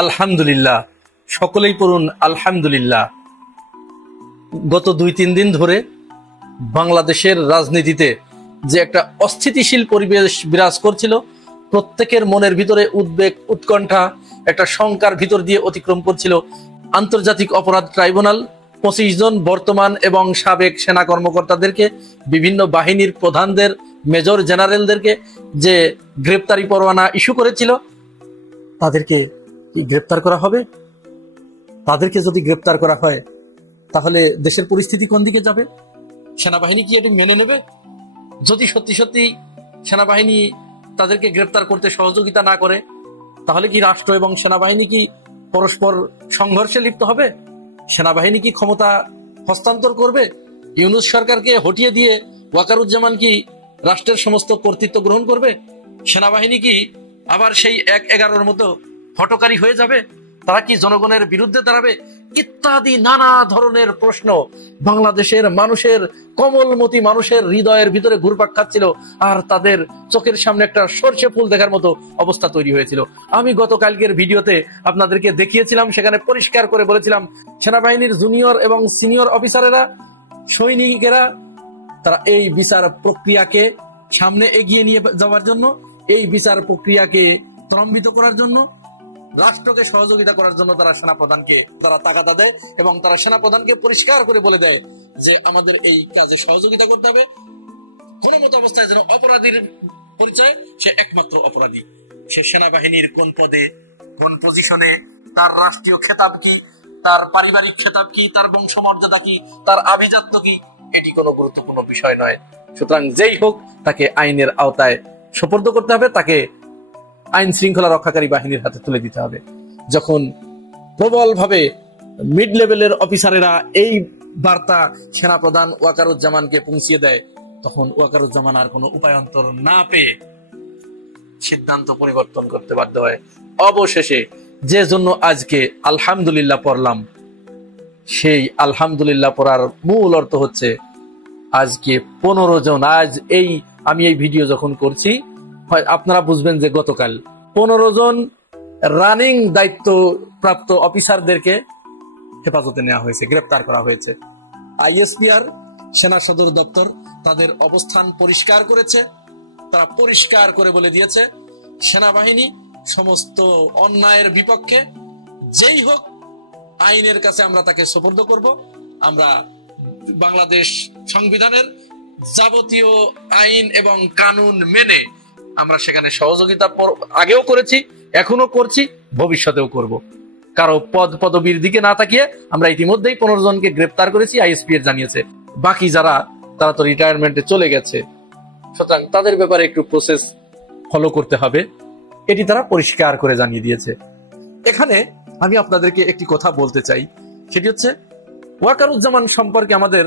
আলহামদুলিল্লাহ, সকলেই পড়ুন আলহামদুলিল্লাহ। গত 2-3 দিন ধরে বাংলাদেশের রাজনীতিতে যে একটা অস্থিতিশীল পরিবেশ বিরাজ করছিল, প্রত্যেকের মনের ভিতরে উদ্বেগ, উৎকণ্ঠা, একটা শঙ্কার ভিতর দিয়ে অতিক্রম করছিল। আন্তর্জাতিক অপরাধ ট্রাইব্যুনাল 25 জন বর্তমান এবং সাবেক সেনা কর্মকর্তাদেরকে, বিভিন্ন বাহিনীর প্রধানদের, মেজর জেনারেলদেরকে যে গ্রেপ্তারি পরোয়ানা ইস্যু করেছিল, তাদেরকে কি গ্রেপ্তার করা হবে? তাদেরকে যদি গ্রেপ্তার করা হয় তাহলে দেশের পরিস্থিতি কোন দিকে যাবে? সেনাবাহিনী কি এটি মেনে নেবে? যদি সত্যি সত্যি সেনাবাহিনী তাদেরকে গ্রেপ্তার করতে সহযোগিতা না করে, তাহলে কি রাষ্ট্র এবং সেনাবাহিনী কি পরস্পর সংঘর্ষে লিপ্ত হবে? সেনাবাহিনী কি ক্ষমতা হস্তান্তর করবে? ইউনূস সরকারকে হটিয়ে দিয়ে ওয়াকারুজ্জামান কি রাষ্ট্রের সমস্ত কর্তৃত্ব গ্রহণ করবে? সেনাবাহিনী কি আবার সেই 1-11 মতো হটকারী হয়ে যাবে? তারা কি জনগণের বিরুদ্ধে দাঁড়াবে? ইত্যাদি নানা ধরনের প্রশ্ন বাংলাদেশের মানুষের, কোমলমতি মানুষের হৃদয়ের ভিতরে ঘুরপাক খাচ্ছিল, আর তাদের চোখের সামনে একটা সরষে ফুল দেখার মতো অবস্থা তৈরি হয়েছিল। আমি গতকালকের ভিডিওতে আপনাদেরকে দেখিয়েছিলাম, সেখানে পরিষ্কার করে বলেছিলাম, সেনাবাহিনীর জুনিয়র এবং সিনিয়র অফিসারেরা, সৈনিকেরা, তারা এই বিচার প্রক্রিয়াকে সামনে এগিয়ে নিয়ে যাওয়ার জন্য, এই বিচার প্রক্রিয়াকে ত্বরান্বিত করার জন্য, রাষ্ট্রকে সহযোগিতা করার জন্য তারা সেনাপ্রধানকে তাগাদা দেয় এবং তারা সেনাপ্রধানকে পরিষ্কার করে বলে দেয় যে আমাদের এই কাজে সহযোগিতা করতে হবে। কোন মতো অবস্থায় যেন অপরাধীর পরিচয়, সে একমাত্র অপরাধী। সে সেনাবাহিনীর কোন পদে, কোন পজিশনে, তার রাষ্ট্রীয় খেতাব কি, তার পারিবারিক খেতাব কি, তার বংশমর্যাদা কি, তার আভিজাত্য কি, এটি কোনো গুরুত্বপূর্ণ বিষয় নয়। সুতরাং যেই হোক, তাকে আইনের আওতায় সোপর্দ করতে হবে, তাকে আইন শৃঙ্খলা রক্ষাকারী বাহিনীর হাতে তুলে দিতে হবে। যখন প্রবলভাবে মিড লেভেলের অফিসারেরা এই বার্তা সেনাপ্রধান ওয়াকারুজ্জামানকে পৌঁছিয়ে দেয়, তখন ওয়াকারুজ্জামান আর কোনো উপায়ন্তর না পেয়ে সিদ্ধান্ত পরিবর্তন করতে বাধ্য হয়। অবশেষে যে জন্য আজকে আলহামদুলিল্লাহ পড়লাম, সেই আলহামদুলিল্লাহ পড়ার মূল অর্থ হচ্ছে, আজকে 15 জন, আমি এই ভিডিও যখন করছি, আপনারা বুঝবেন যে গতকাল 15 জন রানিং দায়িত্ব প্রাপ্ত অফিসারদেরকে হেফাজতে নেওয়া হয়েছে, গ্রেপ্তার করা হয়েছে। আইএসপিআর, সেনা সদর দপ্তর, তাদের অবস্থান পরিষ্কার করেছে। তারা পরিষ্কার করে বলে দিয়েছে, সেনাবাহিনী সমস্ত অন্যায়ের বিপক্ষে, যেই হোক আইনের কাছে আমরা তাকে সোপর্দ করব। আমরা বাংলাদেশ সংবিধানের যাবতীয় আইন এবং কানুন মেনে আমরা সেখানে সহযোগিতা আগেও করেছি, এখনো করছি, ভবিষ্যতেও করব। কারো পদ পদবীর দিকে না তাকিয়ে আমরা ইতিমধ্যেই 15 জনকে গ্রেপ্তার করেছি, আইএসপিআর জানিয়েছে। বাকি যারা, তারা তো রিটায়ারমেন্টে চলে গেছে, সুতরাং তাদের ব্যাপারে একটু প্রসেস ফলো করতে হবে, এটি তারা পরিষ্কার করে জানিয়ে দিয়েছে। এখানে আমি আপনাদেরকে একটি কথা বলতে চাই, সেটি হচ্ছে, ওয়াকারুজ্জামান সম্পর্কে আমাদের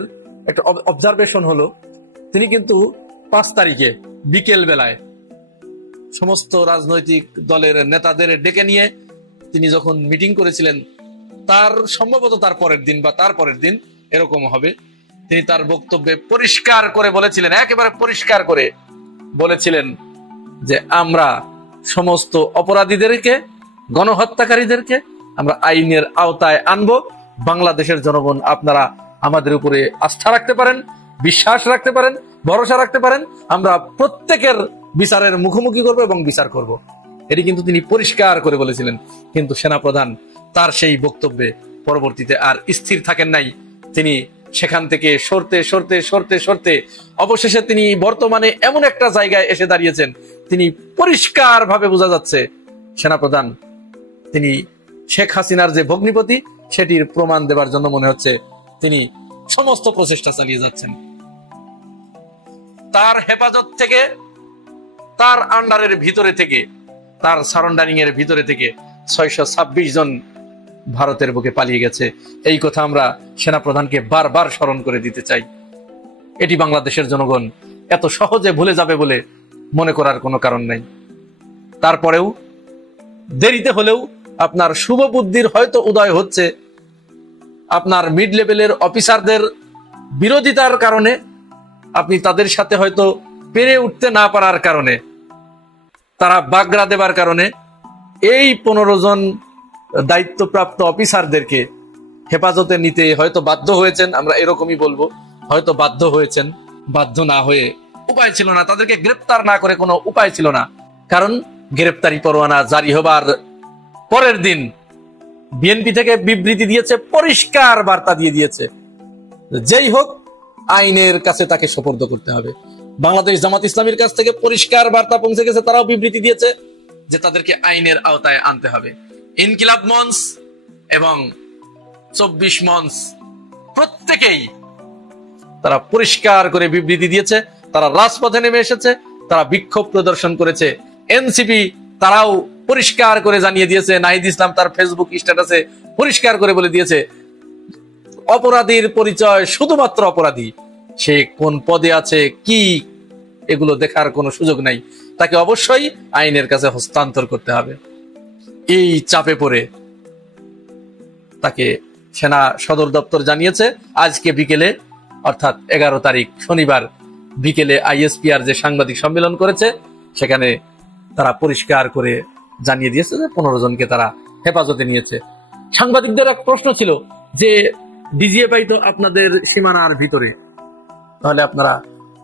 একটা অবজারভেশন হলো, তিনি কিন্তু 5 তারিখে বিকেল বেলায় সমস্ত রাজনৈতিক দলের নেতাদের ডেকে নিয়ে তিনি যখন মিটিং করেছিলেন, তার সম্ভবত তার পরের দিন বা তার পরের দিন এরকম হবে, তিনি তার বক্তব্যে পরিষ্কার করে বলেছিলেন, একেবারে পরিষ্কার করে বলেছিলেন যে আমরা সমস্ত অপরাধীদেরকে, গণহত্যাকারীদেরকে আমরা আইনের আওতায় আনবো। বাংলাদেশের জনগণ, আপনারা আমাদের উপরে আস্থা রাখতে পারেন, বিশ্বাস রাখতে পারেন, ভরসা রাখতে পারেন, আমরা প্রত্যেকের বিচারের মুখোমুখি করব এবং বিচার করব। এটি কিন্তু তিনি পরিষ্কার করে বলেছিলেন। কিন্তু সেনাপ্রধান তার সেই বক্তব্যে পরবর্তীতে আর স্থির থাকেন নাই। তিনি সেখান থেকে সরতে অবশেষে তিনি বর্তমানে এমন একটা জায়গায় এসে দাঁড়িয়েছেন, তিনি পরিষ্কার ভাবে বোঝা যাচ্ছে সেনাপ্রধান তিনি শেখ হাসিনার যে ভগ্নিপতি, সেটির প্রমাণ দেবার জন্য মনে হচ্ছে তিনি সমস্ত প্রচেষ্টা চালিয়ে যাচ্ছেন। তার হেফাজত থেকে, তার আন্ডারের ভিতরে থেকে, তার সারেন্ডারিং এর ভিতরে থেকে 626 জন ভারতের বুকে পালিয়ে গেছে। এই কথা আমরা সেনাপ্রধানকে বারবার স্মরণ করে দিতে চাই। এটি বাংলাদেশের জনগণ এত সহজে ভুলে যাবে বলে মনে করার কোনো কারণ নেই। তারপরেও দেরিতে হলেও আপনার শুভ বুদ্ধির হয়তো উদয় হচ্ছে। আপনার মিড লেভেলের অফিসারদের বিরোধিতার কারণে, আপনি তাদের সাথে হয়তো পেরে উঠতে না পারার কারণে, তারা বাগড়া দেবার কারণে এই 15 জন দায়িত্বপ্রাপ্ত অফিসারদেরকে হেফাজতে নিতে হয়তো বাধ্য হয়েছেন, আমরা এরকমই বলবো, হয়তো বাধ্য হয়েছেন, বাধ্য না হয়ে উপায় ছিল না, তাদেরকে গ্রেপ্তার না করে কোনো উপায় ছিল না। কারণ গ্রেপ্তারি পরোয়ানা জারি হবার পরের দিন বিএনপি থেকে বিবৃতি দিয়েছে, পরিষ্কার বার্তা দিয়ে দিয়েছে, যেই হোক আইনের কাছে তাকে সোপর্দ করতে হবে। বাংলাদেশ জামাত ইসলামীর কাছ থেকে পরিষ্কার বার্তা পৌঁছে গেছে, তারাও বিবৃতি দিয়েছে যে তাদেরকে আইনের আওতায় আনতে হবে। ইনকিলাব মঞ্চ এবং 24 মঞ্চ প্রত্যেকেই তারা পরিষ্কার করে বিবৃতি দিয়েছে, তারা রাজপথে নেমে এসেছে, তারা বিক্ষোভ প্রদর্শন করেছে। এনসিপি তারাও পরিষ্কার করে জানিয়ে দিয়েছে, নাহিদ ইসলাম তার ফেসবুক স্ট্যাটাসে পরিষ্কার করে বলে দিয়েছে, অপরাধীর পরিচয় শুধুমাত্র অপরাধী, সে কোন পদে আছে কি এগুলো দেখার কোনো সুযোগ নাই, তাকে অবশ্যই আইনের কাছে হস্তান্তর করতে হবে। এই চাপে পড়ে তাকে সেনা সদর দপ্তর জানিয়েছে আজকে বিকেলে, অর্থাৎ 11 তারিখ শনিবার বিকেলে আইএসপিআর যে সাংবাদিক সম্মেলন করেছে সেখানে তারা পরিষ্কার করে জানিয়ে দিয়েছে যে 15 জনকে তারা হেফাজতে নিয়েছে। সাংবাদিকদের এক প্রশ্ন ছিল যে ডিজিএফআই তো আপনাদের সীমানার ভিতরে, তাহলে আপনারা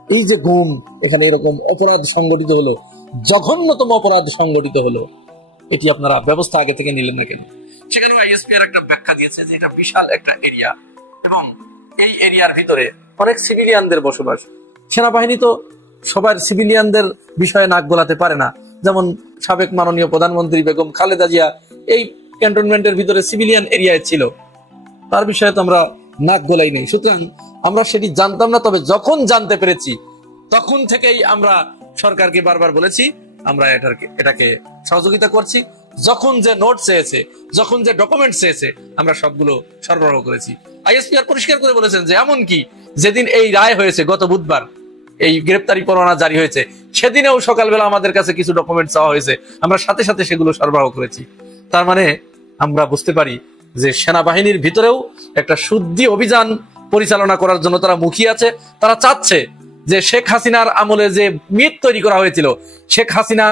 এই যে গুম, এখানে এরকম অপরাধ সংগঠিত হলো, জঘন্যতম অপরাধ সংগঠিত হলো, এটি আপনারা ব্যবস্থা আগে থেকে নিলেন না কেন? সেখানে আইএসপিআর একটা ব্যাখ্যা দিয়েছে যে এটা বিশাল একটা এরিয়া এবং এই এরিয়ার ভিতরে অনেক সিভিলিয়ানদের বসবাস। সেনাবাহিনী তো সবার সিভিলিয়ানদের বিষয়ে নাক গলাতে পারে না। যেমন সাবেক মাননীয় প্রধানমন্ত্রী বেগম খালেদা জিয়া এই ক্যান্টনমেন্টের ভিতরে সিভিলিয়ান এরিয়ায় ছিল, তার বিষয়ে তো আমরা নাক গলাই নেই। সুতরাং আমরা সেটি জানতাম না, তবে যখন জানতে পেরেছি তখন থেকেই আমরা সরকারকে বারবার বলেছি আমরা এটাকে সহযোগিতা করছি। যখন যে নোট চেয়েছে, যখন যে ডকুমেন্ট চেয়েছে, আমরা সবগুলো সরবরাহ করেছি। আইএসপিআর পরিষ্কার করে বলেছেন যে এমনকি যেদিন এই রায় হয়েছে, গত বুধবার এই গ্রেপ্তারি পরোয়ানা জারি হয়েছে, সেদিনেও সকালবেলা আমাদের কাছে কিছু ডকুমেন্ট চাওয়া হয়েছে, আমরা সাথে সাথে সেগুলো সরবরাহ করেছি। তার মানে আমরা বুঝতে পারি যে সেনাবাহিনীর ভিতরেও একটা শুদ্ধি অভিযান পরিচালনা করার জন্য তারা মুখিয়ে আছে। তারা চাচ্ছে যে শেখ হাসিনার আমলে যে মিথ তৈরি করা হয়েছিল, শেখ হাসিনা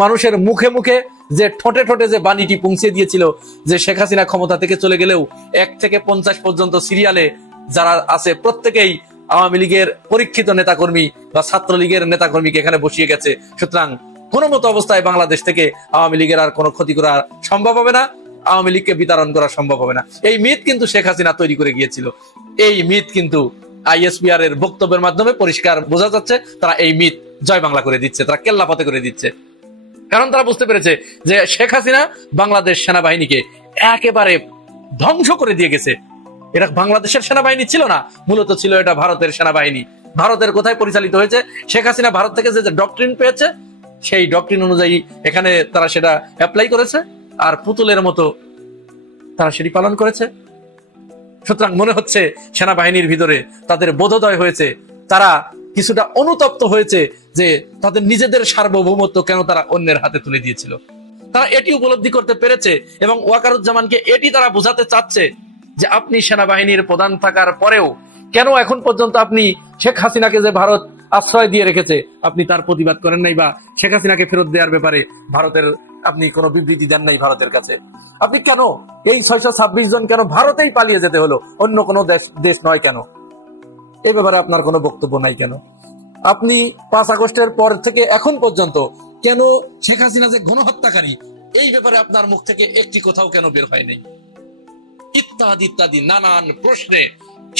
মানুষের মুখে মুখে যে ঠোঁটে ঠোঁটে যে বাণীটি পৌঁছে দিয়েছিল যে শেখ হাসিনা ক্ষমতা থেকে চলে গেলেও 1 থেকে 50 পর্যন্ত সিরিয়ালে যারা আছে প্রত্যেকেই আওয়ামী লীগের পরীক্ষিত নেতাকর্মী বা ছাত্রলীগের নেতাকর্মীকে এখানে বসিয়ে গেছে। সুতরাং কোন মতো অবস্থায় বাংলাদেশ থেকে আওয়ামী লীগের আর কোনো ক্ষতি করা সম্ভব হবে না, আওয়ামী লীগকে বিতাড়ন করা সম্ভব হবে না। এই মিথ কিন্তু শেখ হাসিনা তৈরি করে গিয়েছিল। এই মিথ কিন্তু আইএসপিআর এর বক্তব্যের মাধ্যমে পরিষ্কার বোঝা যাচ্ছে তারা এই মিথ জয় বাংলা করে দিচ্ছে, তারা কেল্লাফতে করে দিচ্ছে। কারণ তারা বুঝতে পেরেছে যে শেখ হাসিনা বাংলাদেশ সেনাবাহিনীকে একেবারে ধ্বংস করে দিয়ে গেছে। এটা বাংলাদেশের সেনাবাহিনী ছিল না, মূলত ছিল এটা ভারতের সেনাবাহিনী। ভারতের কোথায় পরিচালিত হয়েছে? শেখ হাসিনা ভারত থেকে যে ডক্ট্রিন পেয়েছে সেই ডক্ট্রিন অনুযায়ী এখানে তারা সেটা অ্যাপ্লাই করেছে, আর পুতুলের মতো তারা সেটি পালন করেছে। সুতরাং মনে হচ্ছে সেনাবাহিনীর ভিতরে তাদের বোধোদয় হয়েছে, তারা কিছুটা অনুতপ্ত হয়েছে যে তাদের নিজেদের সার্বভৌমত্ব কেন তারা অন্যের হাতে তুলে দিয়েছিল। তারা এটি উপলব্ধি করতে পেরেছে এবং ওয়াকারুজ্জামানকে এটি তারা বোঝাতে চাচ্ছে যে আপনি সেনাবাহিনীর প্রধান থাকার পরেও কেন এখন পর্যন্ত আপনি শেখ হাসিনাকে যে ভারত আশ্রয় দিয়ে রেখেছে আপনি তার প্রতিবাদ করেন নাই, বা শেখ হাসিনাকে ফেরত দেওয়ার ব্যাপারে ভারতের আপনি কোনো বিবৃতি দেন নাই ভারতের কাছে। আপনি কেন এই 626 জন কেন ভারতেই পালিয়ে যেতে হলো, অন্য কোনো দেশ নয় কেন? এই ব্যাপারে আপনার কোনো বক্তব্য নাই কেন? আপনি 5 আগস্টের পর থেকে এখন পর্যন্ত কেন শেখ হাসিনা যে গণহত্যাকারী এই ব্যাপারে আপনার মুখ থেকে একটি কথাও কেন বের হয় নাই? ইত্যাদি ইত্যাদি নানান প্রশ্নে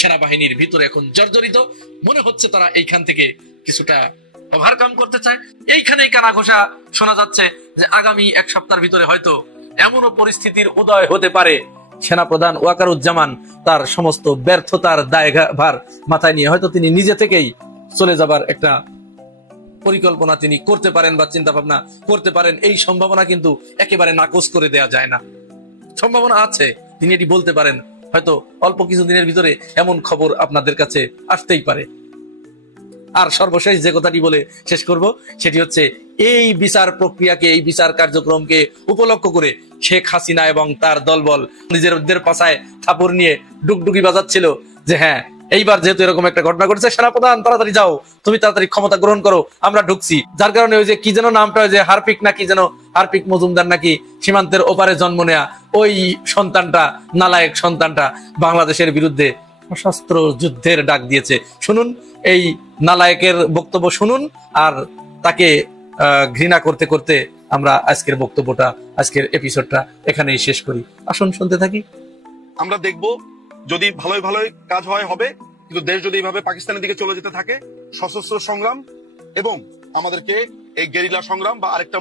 সেনাবাহিনীর ভিতরে এখন জর্জরিত। মনে হচ্ছে তারা এইখান থেকে কিছুটা ওভারকাম করতে চায়। এইখানেই কানা ঘোষা শোনা যাচ্ছে যে আগামী 1 সপ্তাহের ভিতরে হয়তো এমনও পরিস্থিতির উদয় হতে পারে সেনাপ্রধান ওয়াকারুজ্জামান তার সমস্ত ব্যর্থতার দায়ভার মাথায় নিয়ে হয়তো তিনি নিজে থেকেই চলে যাবার একটা পরিকল্পনা তিনি করতে পারেন বা চিন্তা ভাবনা করতে পারেন। এই সম্ভাবনা কিন্তু একেবারে নাকচ করে দেওয়া যায় না, সম্ভাবনা আছে, তিনি এটি বলতে পারেন। হয়তো অল্প কিছুদিনের ভিতরে এমন খবর আপনাদের কাছে আসতেই পারে। আর সর্বশেষ যে কথাটি বলে শেষ করব সেটি হচ্ছে এই বিচার প্রক্রিয়াকে, এই বিচার কার্যক্রমকে উপলক্ষ করে শেখ হাসিনা এবং তার দলবল নিজেদের পাছায় থাপড় নিয়ে ডুগডুগি বাজাচ্ছিল যে হ্যাঁ এইবার যেহেতু এরকম একটা ঘটনা ঘটেছে, সেনাপ্রধান তাড়াতাড়ি যাও, তুমি তাড়াতাড়ি ক্ষমতা গ্রহণ করো, আমরা ঢুকছি। যার কারণে ওই যে কি যেন নামটা, ওই যে হারপিক নাকি যেন, হারপিক মজুমদার নাকি, সীমান্তের ওপারে জন্ম নেয়া ওই সন্তানটা, নালায়েক সন্তানটা বাংলাদেশের বিরুদ্ধে সশস্ত্র যুদ্ধের ডাক দিয়েছে। শুনুন এই নালায়েকের বক্তব্য শুনুন, আর তাকে ঘৃণা করতে করতে আমরা আজকের বক্তব্যটা, আজকের এপিসোডটা এখানেই শেষ করি। আসুন শুনতে থাকি। আমরা দেখব যদি ভালোই ভালোই কাজ হয় হবে, কিন্তু দেশ যদি এইভাবে পাকিস্তানের দিকে চলে যেতে থাকে, সশস্ত্র সংগ্রাম এবং আমাদেরকে এই গেরিলা সংগ্রাম বা আরেকটা